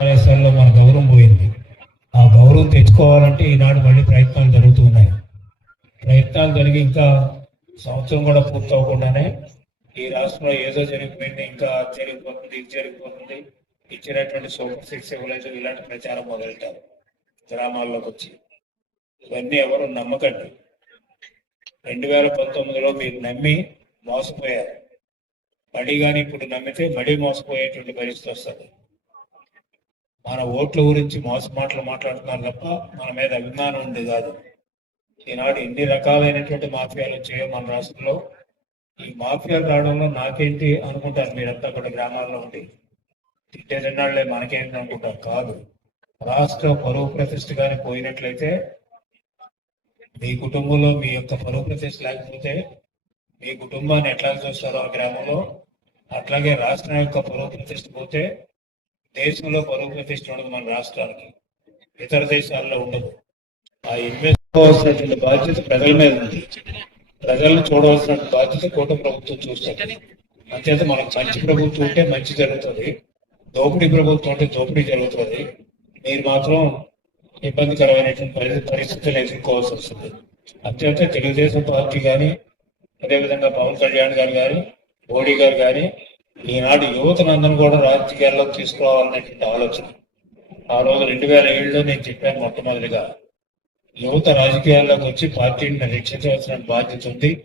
కళాశాలలో మన గౌరవం పోయింది. ఆ గౌరవం తెచ్చుకోవాలంటే ఈనాడు మళ్ళీ ప్రయత్నాలు జరుగుతున్నాయి ప్రయత్నాలు జరిగి ఇంకా సంవత్సరం కూడా పూర్తి అవ్వకుండానే ఈ రాష్ట్రంలో ఏదో జరిగిపోయింది ఇంకా జరిగిపోతుంది ఇది జరిగిపోతుంది ఇచ్చినటువంటి సూపర్ సిక్స్ ఇవ్వలేదు ఇలాంటి ప్రచారం మొదలెట్టారు గ్రామాల్లోకి వచ్చి. ఇవన్నీ ఎవరు నమ్మకండి. రెండు వేల పంతొమ్మిదిలో మీరు నమ్మి మోసపోయారు. మడి కానీ ఇప్పుడు నమ్మితే మడి మోసపోయేటువంటి పరిస్థితి వస్తుంది. మన ఓట్ల గురించి మోస మాటలు మాట్లాడుతున్నారు తప్ప మన మీద అభిమానం ఉంది కాదు. ఈనాడు ఎన్ని రకాలైనటువంటి మాఫియాలు వచ్చాయో మన రాష్ట్రంలో. ఈ మాఫియాలు రావడంలో నాకేంటి అనుకుంటారు మీరంతా కూడా గ్రామాల్లో ఉండి? తిట్టే తిన్నాళ్ళే మనకేంటి అనుకుంటారు? కాదు. రాష్ట్ర పరువు ప్రతిష్ట కానీ పోయినట్లయితే మీ కుటుంబంలో మీ యొక్క పరువు ప్రతిష్ట లేకపోతే మీ కుటుంబాన్ని ఎట్లా చూస్తారో ఆ గ్రామంలో? అట్లాగే రాష్ట్రం యొక్క పరువు ప్రతిష్ట పోతే దేశంలో పరువు ప్రతిష్ట మన రాష్ట్రానికి ఇతర దేశాల్లో ఉండదు. ఆ ఇన్వెస్ట్ కావాల్సినటువంటి బాధ్యత ప్రజల మీద ఉంది. ప్రజలను చూడవలసిన బాధ్యత కూటమి ప్రభుత్వం చూస్తుంది. అంతేత మనకు మంచి ప్రభుత్వం ఉంటే మంచి జరుగుతుంది. దోపిడీ ప్రభుత్వం ఉంటే దోపిడీ జరుగుతుంది. మీరు మాత్రం ఇబ్బందికరమైనటువంటి పరి- పరిస్థితులు ఎదుర్కోవాల్సి వస్తుంది. అంతేత తెలుగుదేశం పార్టీ కానీ అదేవిధంగా పవన్ కళ్యాణ్ గారు కానీ మోడీ గారు కానీ ఈనాడు యువతనందరూ కూడా రాజకీయాల్లో తీసుకోవాలనేటువంటి ఆలోచన. ఆ రోజు రెండు వేల ఏడులో నేను చెప్పాను మొట్టమొదటిగా. యువత రాజకీయాల్లోకి వచ్చి పార్టీని రక్షించవలసిన బాధ్యత ఉంది.